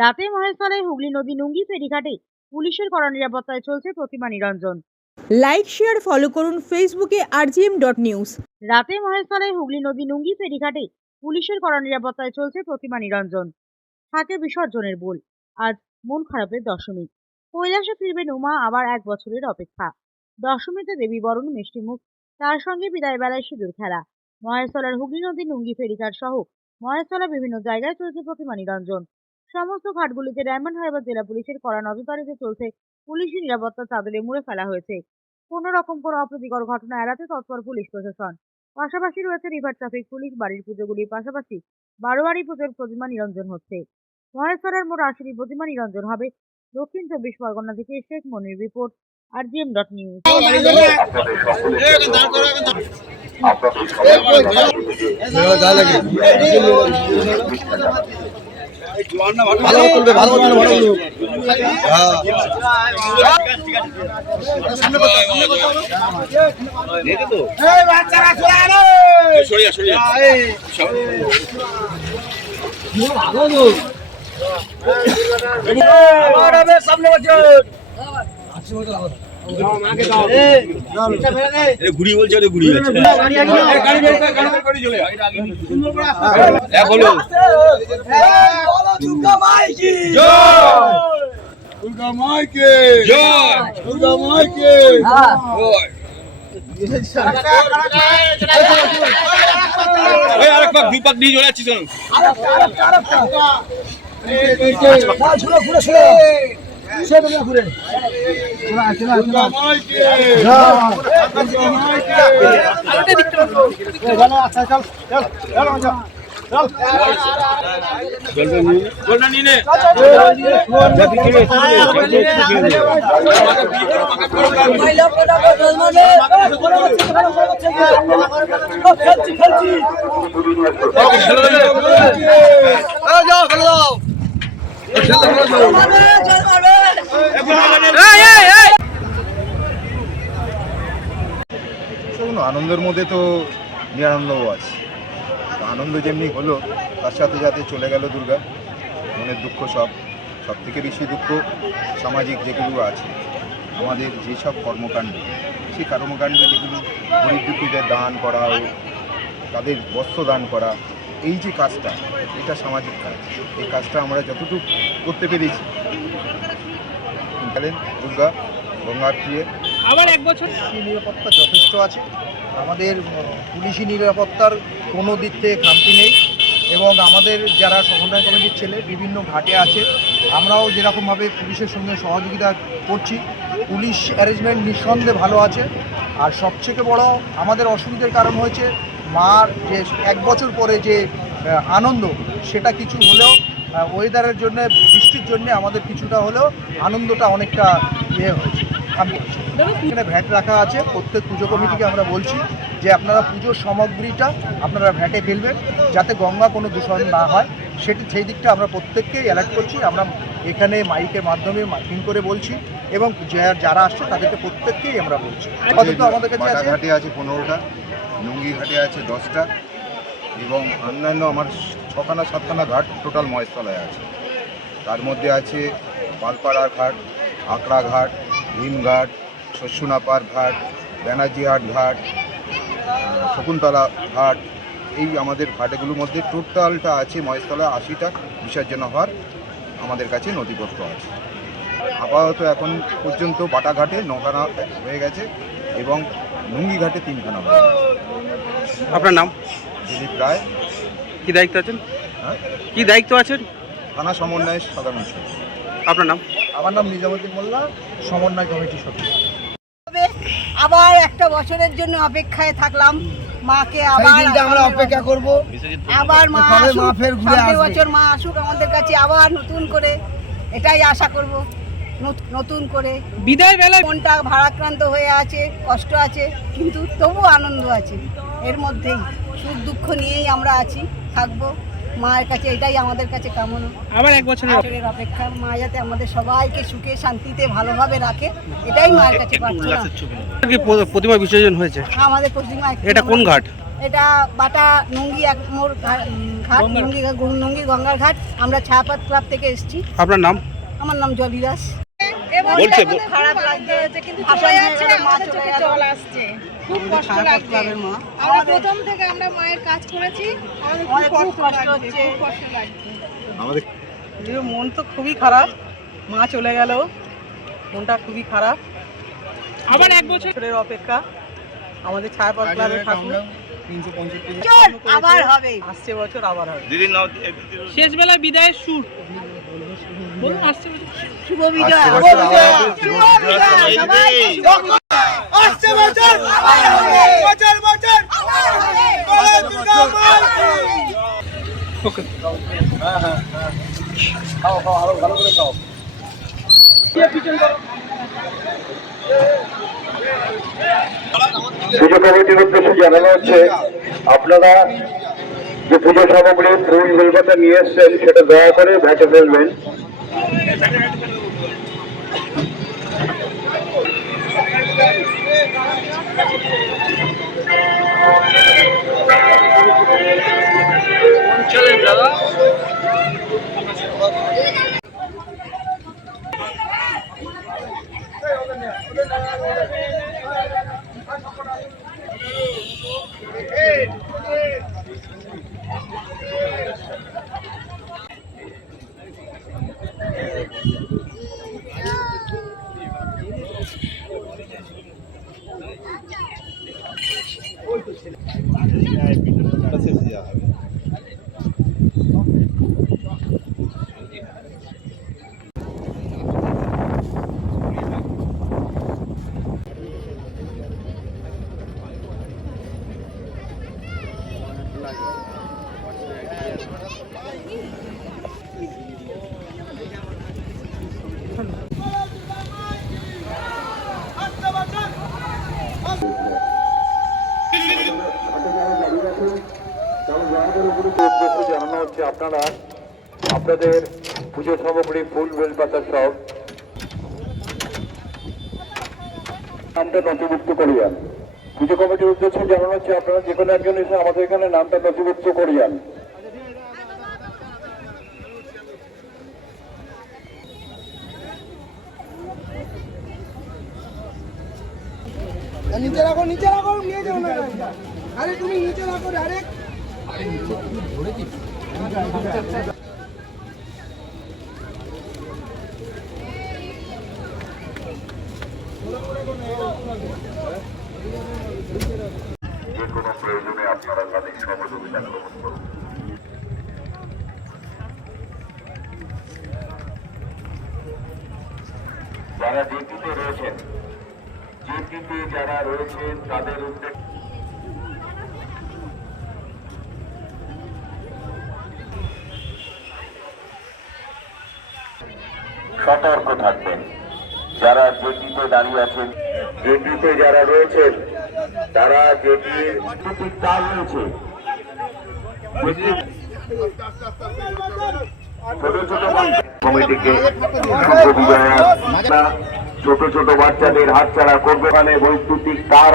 রাতে মহেশতলায় হুগলি নদী নুঙ্গি ফেরিঘাটে পুলিশের কড়া নিরাপত্তায় চলছে প্রতিমা নিরঞ্জন। লাইক শেয়ার ফলো করুন ফেসবুকে rgm.news। রাতে মহেশতলায় হুগলি নদী নুঙ্গি ফেরিঘাটে পুলিশের কড়া নিরাপত্তায় চলছে প্রতিমা নিরঞ্জন। থাকে বিসর্জনের বোল। আজ মন খারাপের দশমী। কৈলাসে ফিরবেন উমা, আবার 1 বছরের অপেক্ষা। দশমীতে দেবী বরণ, মিষ্টিমুখ, তার সঙ্গে বিদায় বেলায় সিঁদুর খেলা। মহেশতলার হুগলি নদী নুঙ্গি ফেরিঘাট সহ মহেশতলা বিভিন্ন জায়গায় চলছে প্রতিমা নিরঞ্জন। সমস্ত ঘাটগুলিতে ডায়মন্ড হারবার জেলা পুলিশের কড়া নজরদারিতে চলছে। পুলিশি নিরাপত্তা চাদরে মুড়ে ফেলা হয়েছে। কোনো রকম কোনো অপ্রীতিকর ঘটনা এড়াতে তৎপর পুলিশ প্রশাসন। পাশাপাশি রয়েছে রিভার ট্রাফিক পুলিশ। বাড়ির পুজোগুলির পাশাপাশি বারোয়ারি পুজোর প্রতিমা নিরঞ্জন হচ্ছে। মহেশতলার মোট 80টি প্রতিমা নিরঞ্জন হবে। দক্ষিণ 24 পরগনা থেকে শেখ মনির রিপোর্ট, rgm.news। ঘুরি বলছে ঘুরি দুর্গা মাইকে দুর্গা মাইকে দুর্গা মাইকে আরেকবার 2 পাক নিয়ে চলে যাচ্ছি। ঘুরে আনন্দের মধ্যে তো নিরানন্দও আছে। আনন্দ যেমনি হলো, তার সাথে সাথে চলে গেল দুর্গা। মনের দুঃখ সব থেকে বেশি দুঃখ সামাজিক যেগুলো আছে, আমাদের যেসব কর্মকাণ্ড, সেই কর্মকাণ্ড যেগুলো গরিব দুঃখীদের দান করা ও তাদের বস্ত্র দান করা, এই যে কাজটা, এটা সামাজিক কাজ। এই কাজটা আমরা যতটুকু করতে পেরেছি। গেলেন দুর্গা গঙ্গার প্রিয়ে। আবার 1 বছর নিরাপত্তা যথেষ্ট আছে। আমাদের পুলিশি নিরাপত্তার কোনো দিক থেকে খামতি নেই এবং আমাদের যারা সমন্বয় কমিটির ছেলে বিভিন্ন ঘাটে আছে, আমরাও যেরকমভাবে পুলিশের সঙ্গে সহযোগিতা করছি। পুলিশ অ্যারেঞ্জমেন্ট নিঃসন্দেহে ভালো আছে। আর সবথেকে বড় আমাদের অসুবিধার কারণ হয়েছে মার যে 1 বছর পরে যে আনন্দ, সেটা কিছু হলেও ওয়েদারের জন্য, বৃষ্টির জন্য আমাদের কিছুটা হলেও আনন্দটা অনেকটা হয়েছে। এখানে ভ্যাট রাখা আছে। প্রত্যেক পুজো কমিটিকে আমরা বলছি যে আপনারা পুজোর সামগ্রীটা আপনারা ভ্যাটে ফেলবেন, যাতে গঙ্গা কোনো দূষণ না হয়। সেই দিকটা আমরা প্রত্যেককেই অ্যালার্ট করছি। আমরা এখানে মাইকের মাধ্যমে মাইকিং করে বলছি এবং যারা আসছে তাদেরকে প্রত্যেককেই আমরা বলছি। আপাতত আমাদের কাছে ঘাটে আছে 15টা, নুঙ্গি ঘাটে আছে 10টা এবং অন্যান্য আমার 6খানা 7খানা ঘাট টোটাল মহেশতলায় আছে। তার মধ্যে আছে পালপাড়ার ঘাট, আকড়া ঘাট, ভীমঘাট, শস্যুনাপার ঘাট, ব্যানার্জিহাট ঘাট, শকুন্তলা ঘাট। এই আমাদের ঘাটগুলোর মধ্যে টোটালটা আছে মহেশতলা 80টা বিসর্জন হওয়ার আমাদের কাছে নথিপত্র আছে। আপাতত এখন পর্যন্ত বাটাঘাটে 9খানা হয়ে গেছে এবং নুঙ্গি ঘাটে 3খানা হয়ে গেছে। আপনার নাম? দিলীপ রায়। কি দায়িত্ব আছেন? হ্যাঁ, কি দায়িত্ব আছেন? থানা সমন্বয়ের সাধারণ সম্পাদক। আপনার নাম? আমার নাম নিজামুদ্দিন মোল্লা, সমন্বয় কমিটির সদস্য। আবার 1 বছরের জন্য অপেক্ষায় থাকলাম। মাকে আবার আমরা অপেক্ষা করব। আবার মা ফের ঘুরে আসবে। বছর মা আসুক আমাদের কাছে আবার নতুন করে, এটাই আশা করব। নতুন করে বিদায় বেলায় মনটা ভারাক্রান্ত হয়ে আছে, কষ্ট আছে, কিন্তু তবু আনন্দ আছে। এর মধ্যেই সুখ দুঃখ নিয়েই আমরা আছি, থাকবো। মায়ের কাছে এটাই আমাদের কাছে কামনা। আবার 1 বছরের অপেক্ষা। মা যাতে আমাদের সবাইকে সুখে শান্তিতে ভালোভাবে রাখে, এটাই মায়ের কাছে প্রার্থনা। কি প্রতিমা বিসর্জন হয়েছে? আমাদের প্রতিমা এটা কোন ঘাট? এটা বাটা নঙ্গি এক মোড় ঘাট নঙ্গি গঙ্গার ঘাট। আমরা ছায়াপাত ক্লাব থেকে এসেছি। আপনার নাম? আমার নাম জলি দাস। বলছে খারাপ লাগছে কিন্তু চলে যাচ্ছে, আমাদের চোখে জল আসছে, খুব কষ্ট লাগছে। আমরা প্রথম থেকে আমরা মায়ের কাজ করেছি, আমাদের খুব কষ্ট হচ্ছে, কষ্ট লাগছে। আমাদের মন তো খুবই খারাপ, মা চলে গেল, মনটা খুবই খারাপ। আবার 1 বছরের অপেক্ষা আমাদের ছায়াপথ ক্লাবের ঠাকুর আবার হবে, আসছে বছর আবার হবে। শেষ বেলায় বিদায়ের সুর বলুন। আসছে শুভ বিজয়। আসছে বছর বছর বছর দুর্গা মাই ওকে। খাও খাও আরো ভালো করে খাও। পুজো কমিটির উদ্দেশ্যে জানানো হচ্ছে আপনারা যে পুজো সামগ্রী ফুল বেলপাতা নিয়ে এসছেন সেটা দয়া করে ভেসে ফেলবেন। চলেন দাদা। জানানো হচ্ছে আপনারা আপনাদের পুজো সামগ্রী ফুল বেলপাতা সব নামটা নথিভুক্ত করিয়ান। পুজো কমিটির উদ্দেশ্যে জানানো হচ্ছে আপনারা যে কোনো একজন এসে আমাদের এখানে নামটা নথিভুক্ত করিয়ান। নিচে রাখো নিয়ে যাও না। আরে তুমি নিচে রাখো ডাইরেক্ট। যে কোনো প্রয়োজনে আপনারা তাদের সহযোগিতা গ্রহণ করুন। যারা ডিউটিতে রয়েছেন, ডিউটিতে যারা রয়েছেন তাদের উদ্দেশ্যে সতর্ক থাকবেন। যারা জেটিতে দাঁড়িয়ে আছেন, জেটিতে যারা রয়েছেন তারা জেটির ঠিক তার রয়েছে ছোট ছোট কমিটিকে ছোট ছোট বাচ্চাদের হাতছাড়া করবে, মানে বৈদ্যুতিক তার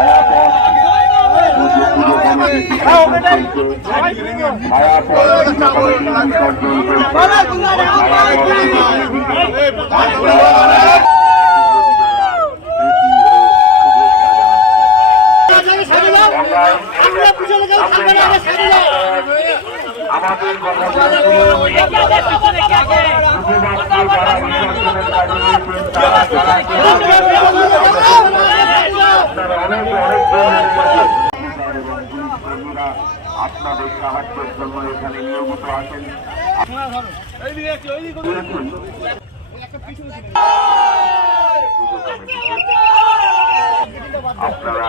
আমাদের আপনাদের সাহায্যের জন্য এখানে নিয়মিত আছেন। আপনারা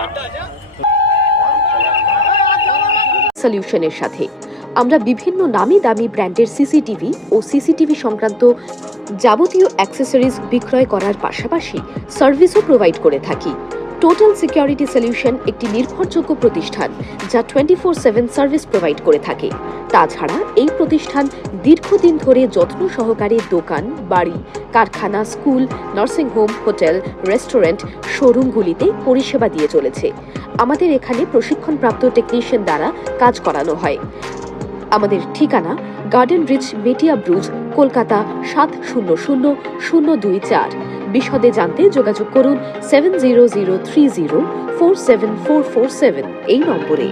সলিউশনের সাথে আমরা বিভিন্ন নামি দামি ব্র্যান্ডের সিসিটিভি ও সিসিটিভি সংক্রান্ত যাবতীয় অ্যাক্সেসরিজ বিক্রয় করার পাশাপাশি সার্ভিসও প্রোভাইড করে থাকি। টোটাল সিকিউরিটি সলিউশন একটি নির্ভরযোগ্য প্রতিষ্ঠান যা 24/7 সার্ভিস প্রোভাইড করে থাকে। তাছাড়া এই প্রতিষ্ঠান দীর্ঘদিন ধরে যত্ন সহকারে দোকান, বাড়ি, কারখানা, school, nursing home, hotel, restaurant, শোরুমগুলিতে পরিষেবা দিয়ে চলেছে। আমাদের এখানে প্রশিক্ষণপ্রাপ্ত টেকনিশিয়ান দ্বারা কাজ করানো হয়। আমাদের ঠিকানা গার্ডেন রিচ মেটিয়া ব্রুজ, কলকাতা 700024। বিশদে জানতে যোগাযোগ করুন 7003047447 এই নম্বরে।